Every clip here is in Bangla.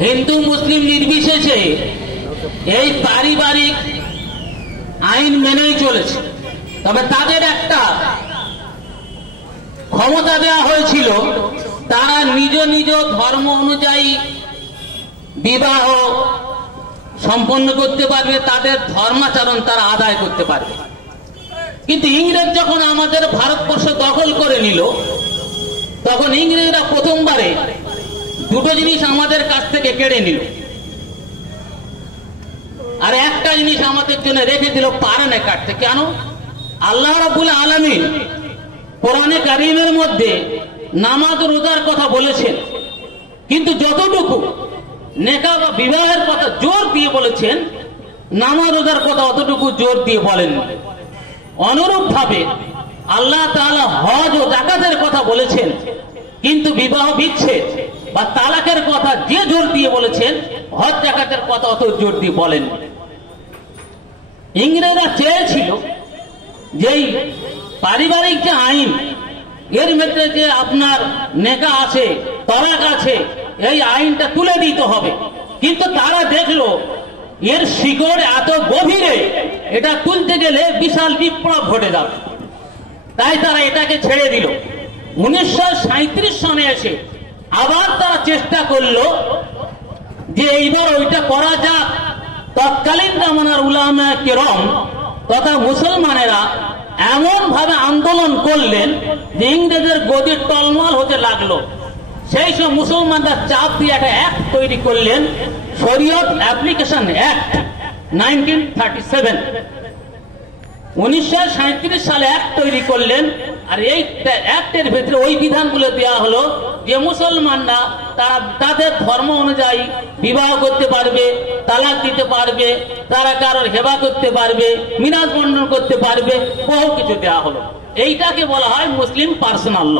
হিন্দু মুসলিম নির্বিশেষে এই পারিবারিক আইন মেনেই চলেছে। তবে তাদের একটা ক্ষমতা দেওয়া হয়েছিল, তারা নিজ নিজ ধর্ম অনুযায়ী বিবাহ সম্পন্ন করতে পারবে, তাদের ধর্মাচরণ তারা আদায় করতে পারবে। কিন্তু ইংরেজ যখন আমাদের ভারতবর্ষ দখল করে নিল, তখন ইংরেজরা প্রথমবারে দুটো জিনিস আমাদের কাছ থেকে কেড়ে নিল, আর একটা জিনিস আমাদের জন্য রেখে দিল পারানে কাটতে। কেন? আল্লাহ রাব্বুল আলামিন কোরআনে কারীমের মধ্যে নামাজ রোজার কথা বলেছেন, কিন্তু যতটুকু নেকাহ বা বিবাহের কথা জোর দিয়ে বলেছেন, নামাজ রোজার কথা অতটুকু জোর দিয়ে বলেন। অনুরূপ ভাবে আল্লাহ তাআলা হজ ও যাকাতের কথা বলেছেন, কিন্তু বিবাহ বিচ্ছেদ বা তালাকের কথা যে জোর দিয়ে বলেছেন, হজ যাকাতের কথা অত জোর দিয়ে বলেন। ইংরেজরা চেয়েছিল যে পারিবারিক যে আইন, এর মধ্যে যে আপনার নেকাহ আছে, তালাক আছে, এই আইনটা তুলে দিতে হবে। কিন্তু তারা দেখলো এর শিকড় এত গভীরে, এটা তুলতে গেলে বিশাল বিপ্লব ঘটে যাবে, তাই তারা এটাকে ছেড়ে দিল। 1937 সনে এসে আবার তারা চেষ্টা করলো যে এইবার ওইটা করা যাক। তৎকালীন জামানার উলামা কেরাম তথা মুসলমানেরা এমন ভাবে আন্দোলন করলেন যে ইংরেজের গদি টলমল হতে লাগলো। সেই সব মুসলমানরা চাপ দিয়ে একটা অ্যাক্ট তৈরি করলেন, শরীয়ত অ্যাপ্লিকেশন অ্যাক্ট 1937। 1937 সালে অ্যাক্ট তৈরি করলেন, আর এই অ্যাক্টের ভিতরে ওই বিধানগুলো দেওয়া হলো যে মুসলমানরা তারা তাদের ধর্ম অনুযায়ী বিবাহ করতে পারবে, তালাক দিতে পারবে, তারা কারোর হেবা করতে পারবে, মিরাজ বন্টন করতে পারবে, বহু কিছু দেওয়া হলো। এইটাকে বলা হয় মুসলিম পার্সোনাল ল।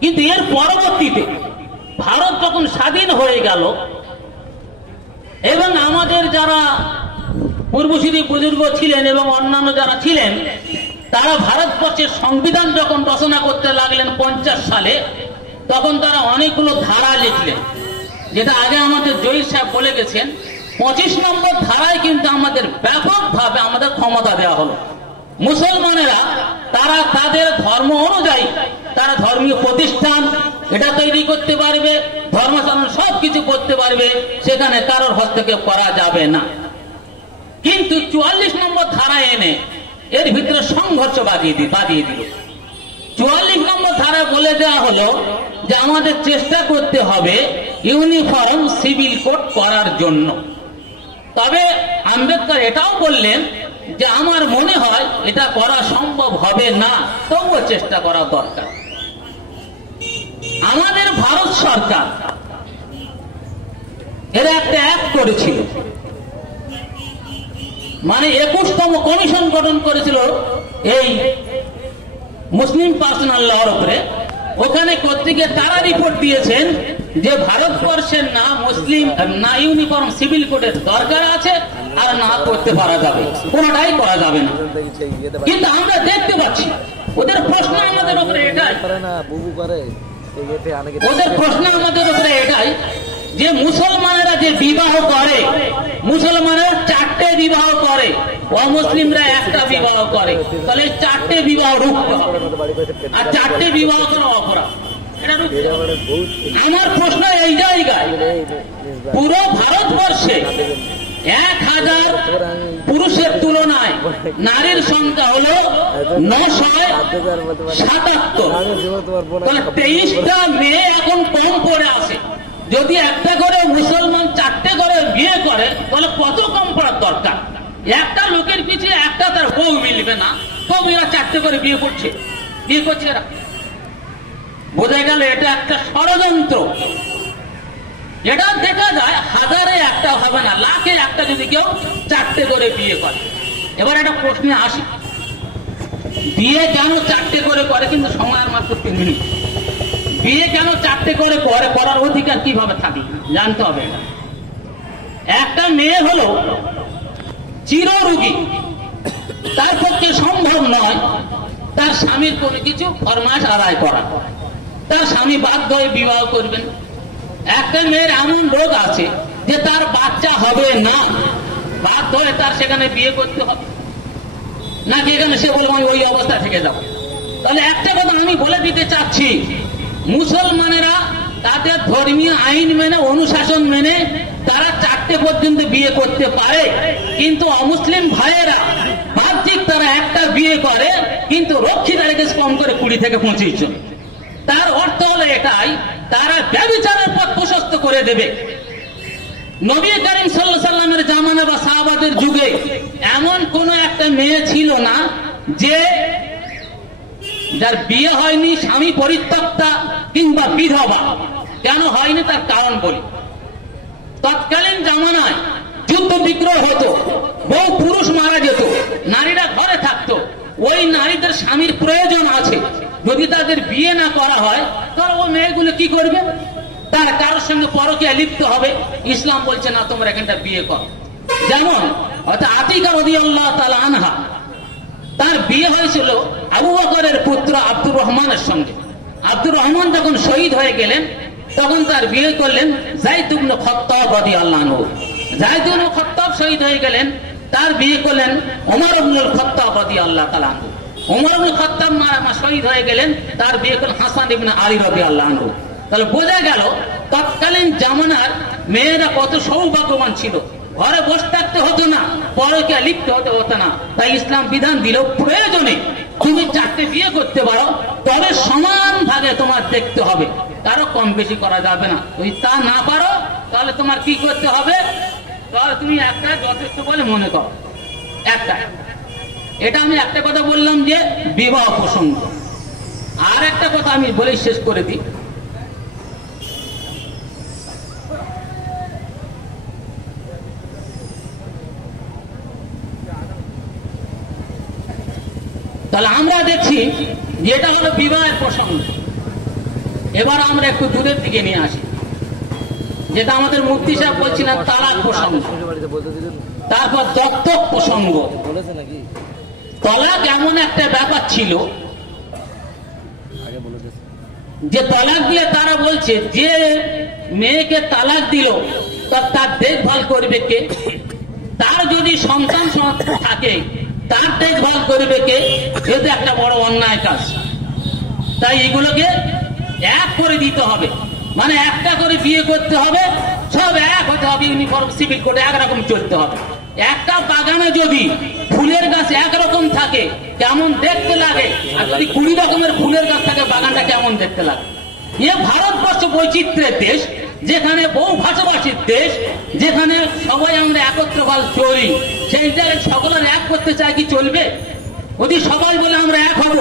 কিন্তু এর পরবর্তীতে ভারত যখন স্বাধীন হয়ে গেল এবং আমাদের যারা পূর্বসূরি বুজুর্গ ছিলেন এবং অন্যান্য যারা ছিলেন, তারা ভারতবর্ষের সংবিধান যখন রচনা করতে লাগলেন 50 সালে, তখন তারা অনেকগুলো ধারা লিখলেন, যেটা আগে আমাদের জহির সাহেব বলে গেছেন। 25 নম্বর ধারায় কিন্তু আমাদের ব্যাপকভাবে আমাদের ক্ষমতা দেওয়া হলো। মুসলমানেরা তারা তাদের ধর্ম অনুযায়ী তারা ধর্মীয় প্রতিষ্ঠান এটা তৈরি করতে পারবে, ধর্মাচরণ সবকিছু করতে পারবে, সেখানে কারোর হস্তক্ষেপ করা যাবে না। কিন্তু 44 নম্বর ধারা এনে এর ভিতরে সংঘর্ষ বাজিয়ে দিল। 44 নম্বর ধারায় বলে দেওয়া হলো যে আমাদের চেষ্টা করতে হবে ইউনিফর্ম সিভিল কোড করার জন্য। তবে আম্বেদকর এটাও বললেন যে আমার মনে হয় এটা করা সম্ভব হবে না, তবুও চেষ্টা করা দরকার। আমাদের ভারত সরকার এরা একটা অ্যাক্ট করেছিল, মানে 21তম কমিশন গঠন করেছিল এই মুসলিম পার্সোনাল লর উপরে। ওখানে কর্তৃকে তারা রিপোর্ট দিয়েছেন যে ভারতবর্ষের না মুসলিম না ইউনিফর্ম সিভিল কোডের দরকার আছে, আর না করতে পারা যাবে, কোনটাই করা যাবে না। কিন্তু আমরা দেখতে পাচ্ছি ওদের প্রশ্ন আমাদের উপরে এটাই, যে মুসলমানেরা যে বিবাহ করে, মুসলমানেরা 4টে বিবাহ করে, অমুসলিমরা একটা বিবাহ করে, তাহলে 4টে বিবাহ রুখতে হবে, আর 4টে বিবাহ করা অপরাধ। আমার প্রশ্ন এই জায়গায়, পুরো ভারতবর্ষে 1000 পুরুষের তুলনায় নারীর সংখ্যা হলো 977, তাহলে 23টা মেয়ে এখন কম পড়ে আসে। যদি একটা করে মুসলমান 4টে করে বিয়ে করে, তাহলে কত কম পড়ার দরকার? একটা লোকের পিছিয়ে একটা তার বউ মিলবে না, তবু এরা 4টে করে বিয়ে করছে এরা। বোঝা গেল এটা একটা ষড়যন্ত্র। এটা দেখা যায় হাজারে একটা হবে না, লাখে একটা যদি কেউ 4টে করে বিয়ে করে। এবার একটা প্রশ্নে আসি, বিয়ে কেন 4টে করে করে? কিন্তু সময়ের মাত্র 3 মিনিট। বিয়ে কেন 4টে করে করে? করার অধিকার কিভাবে থাকে জানতে হবে। একটা মেয়ে হলো চিররোগী, তার পক্ষে সম্ভব নয় তার স্বামীর কোনো কিছু ফরমাশ আদায় করা। তার স্বামী বাধ্য হয়ে বিবাহ করবেন, একটা মেয়ের এমন রোগ আছে যে তার বাচ্চা হবে না, বাধ্য হয়ে তার সেখানে বিয়ে করতে হবে, নাকি এখানে সে বলবো আমি ওই অবস্থা থেকে যাবো? তাহলে একটা কথা আমি বলে দিতে চাচ্ছি, মুসলমানেরা তাদের ধর্মীয় আইন মেনে, অনুশাসন মেনে তারা 4টে পর্যন্ত বিয়ে করতে পারে, কিন্তু অমুসলিম ভাইয়েরা বাহ্যিক তারা একটা বিয়ে করে, কিন্তু রক্ষী তারিখে কম করে 20 থেকে 25 জন। তার অর্থ হলো এটাই, তারা ব্যভিচারের পথ প্রশস্ত করে দেবে। নবী করিম সাল্লাল্লাহু আলাইহি ওয়াসাল্লামের জামানা বা সাহাবাদের যুগে এমন কোন একটা মেয়ে ছিল না যে যার বিয়ে হয়নি, স্বামী পরিত্যক্তা কিংবা বিধবা। কেন হয়নি তার কারণ বলি। তৎকালীন জামানায় যুদ্ধ বিগ্রহ হতো, বহু পুরুষ মারা যেত, নারীরা ঘরে থাকতো। ওই নারীদের স্বামীর প্রয়োজন আছে, যদি তাদের বিয়ে না করা হয় তাহলে ও মেয়েগুলো কি করবে? তার কারোর সঙ্গে পরকীয়া লিপ্ত হবে। ইসলাম বলছে না, তোমরা এখানটা বিয়ে করো। যেমন আতিকা রাদিয়াল্লাহু তাআলা আনহা, তার বিয়ে হয়েছিল আবু বকরের পুত্র আব্দুর রহমানের সঙ্গে। আব্দুর রহমান যখন শহীদ হয়ে গেলেন তখন তার বিয়ে করলেন যায়েদ ইবনে খাত্তাব রাদিয়াল্লাহু আনহু। যায়েদ ইবনে খাত্তাব শহীদ হয়ে গেলেন, তার বিয়ে করলেন ওমর ইবনুল খাত্তাব রাদিয়াল্লাহু তাআলা আনহু। ওমর ইবনে খাত্তাব শহীদ হয়ে গেলেন, তার বিয়ে করলেন হাসান ইবনে আলী রাদিয়াল্লাহু আনহু। তাহলে বোঝা গেল তৎকালীন জামানার মেয়েরা কত সৌভাগ্যবান ছিল, ঘরে বসে থাকতে হতো না, পরকীয়া লিপ্ত হতে হতো না। তাই ইসলাম বিধান দিল প্রয়োজনে তুমি 4টে বিয়ে করতে পারো, তবে সমান ভাগে তোমার দেখতে হবে, কারো কম বেশি করা যাবে না। যদি তা না পারো তাহলে তোমার কি করতে হবে? তাহলে তুমি একটা যথেষ্ট বলে মনে করো, একটা। এটা আমি একটা কথা বললাম যে বিবাহ প্রসঙ্গ। আর একটা কথা আমি বলে শেষ করে দিই। তাহলে আমরা দেখছি যেটা হলো বিবাহের প্রসঙ্গ। এবার আমরা একটু দূরের দিকে নিয়ে আসি, যেটা আমাদের মুফতি সাহেব বলছিলেন তালাক প্রসঙ্গ, তারপর দত্তক প্রসঙ্গ। তালাক এমন একটা ব্যাপার ছিল যে তালাক দিয়ে তারা বলছে যে মেয়েকে তালাক দিল তার দেখভাল করবে কে? তার যদি সন্তান থাকে তার দেখভাল করবে কে? এটা একটা বড় অন্যায় কাজ। তাই এগুলোকে এক করে দিতে হবে, মানে একটা করে বিয়ে করতে হবে, সব এক হতে হবে, ইউনিফর্ম সিভিল কোড একরকম চলতে হবে। একটা বাগানে যদি ফুলের গাছ একরকম থাকে কেমন দেখতে লাগে, আর যদি 20 রকমের ফুলের গাছ থাকে বাগানটা কেমন দেখতে লাগে? এ ভারতবর্ষ বৈচিত্র্যের দেশ, যেখানে বহু ভাষাভাষীর দেশ, যেখানে সবাই আমরা একত্রভাবে চলি, সেই জায়গায় সকলের এক করতে চাই কি চলবে? যদি সবাই বলে আমরা এক হব,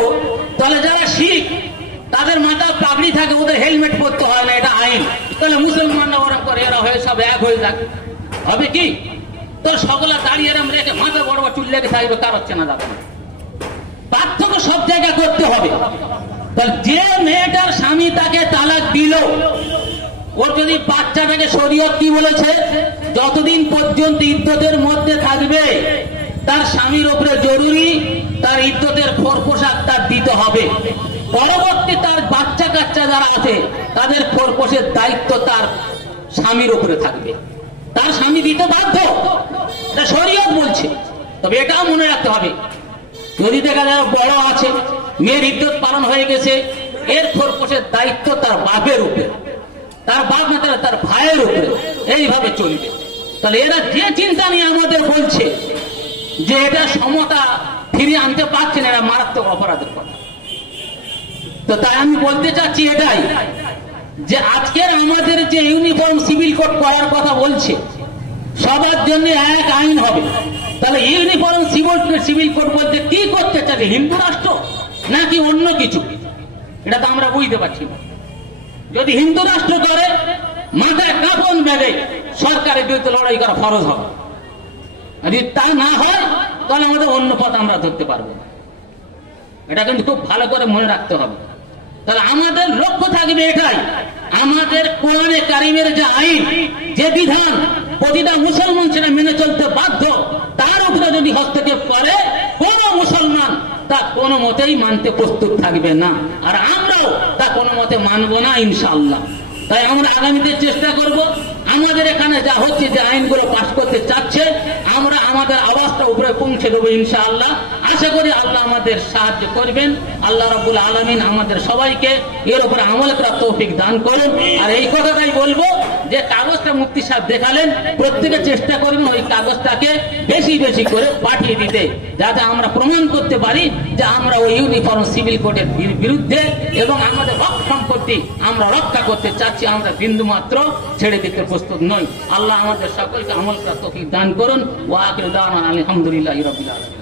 তাহলে যারা শিখ তাদের মাথা পাগড়ি থাকে, ওদের হেলমেট পরতে হয় না, এটা আইন। তাহলে মুসলমানরা ওরা করে, এরা হয়ে সব এক হয়ে যাক, হবে কি? তো সকলে দাঁড়িয়ে এরম রেখে মাথা বড় বড় চুল লেগে থাকবে, কার হচ্ছে না যাবে। পার্থক্য সব জায়গায় করতে হবে। তাহলে যে মেয়েটার স্বামী তাকে তালাক দিল, ওর যদি বাচ্চাটাকে শরীয়ত কি বলেছে, যতদিন পর্যন্ত ইদ্যতের মধ্যে থাকবে তার স্বামীর উপরে জরুরি তার ইদ্যতের পোশাক তার দিতে হবে। পরবর্তী তার বাচ্চা কাচ্চা যারা আছে তাদের পোষের দায়িত্ব তার স্বামীর উপরে থাকবে, তার স্বামী দিতে বাধ্য, এটা শরীয়ত বলছে। তবে এটাও মনে রাখতে হবে, যদি দেখা যায় বড় আছে, মেয়ের ইদ্যত পালন হয়ে গেছে, এর পোষের দায়িত্ব তার বাপের উপরে, তার বাপ না তার ভাইয়ের উপরে, এইভাবে চলবে। তাহলে এরা যে চিন্তা নিয়ে আমাদের বলছে যে এটা সমতা ফিরিয়ে আনতে পারছে না, এরা মারাত্মক অপরাধের কথা। তো তাই আমি বলতে চাচ্ছি এটাই, যে আজকের আমাদের যে ইউনিফর্ম সিভিল কোড করার কথা বলছে, সবার জন্য এক আইন হবে। তাহলে ইউনিফর্ম সিভিল কোড বলতে কি করতে চাচ্ছে, হিন্দু রাষ্ট্র নাকি অন্য কিছু? এটা তো আমরা বুঝতে পারছি না। যদি হিন্দু রাষ্ট্র করে মাথায় কাপড় বেঁধে সরকারের বিরুদ্ধে লড়াই করা ফরজ হবে, যদি তা না হয় তাহলে আমাদের অন্য পথ আমরা ধরতে পারবো না। এটা কিন্তু খুব ভালো করে মনে রাখতে হবে। তাহলে আমাদের লক্ষ্য থাকবে এটাই, আমাদের কোরআনে কারিমের যে আইন, যে বিধান প্রতিটা মুসলমান সেটা মেনে চলতে বাধ্য, তার উপরে যদি হস্তক্ষেপ করে কোন মুসলমান তা কোনো মতেই মানতে প্রস্তুত থাকবে না, আর আমরাও তা কোনো মতে মানবো না ইনশাআল্লাহ। তাই আমরা আগামীতে চেষ্টা করব আমাদের এখানে যা হচ্ছে, যে আইনগুলো পাশ করতে চাচ্ছে, আমরা আমাদের আওয়াজটা উপরে পৌঁছে দেবো ইনশাআল্লাহ। আশা করি আল্লাহ আমাদের সাহায্য করবেন। আল্লাহ রাব্বুল আলামিন আমাদের সবাইকে এর উপরে আমল করার তৌফিক দান করুন। আর এই কথাটাই বলবো যে কাগজটা মুফতি সাহেব দেখালেন, প্রত্যেকে চেষ্টা করবেন ওই কাগজটাকে বেশি বেশি করে পাঠিয়ে দিতে, যাতে আমরা প্রমাণ করতে পারি যে আমরা ওই ইউনিফর্ম সিভিল কোডের বিরুদ্ধে এবং আমাদের হক সম্পত্তি আমরা রক্ষা করতে চাচ্ছি, আমরা বিন্দু মাত্র ছেড়ে দিতে প্রস্তুত নই। আল্লাহ আমাদের সকলকে আমল করার তৌফিক দান করুন। ওয়া আখিরু দাওয়ানা আলহামদুলিল্লাহি রাব্বিল আলামিন।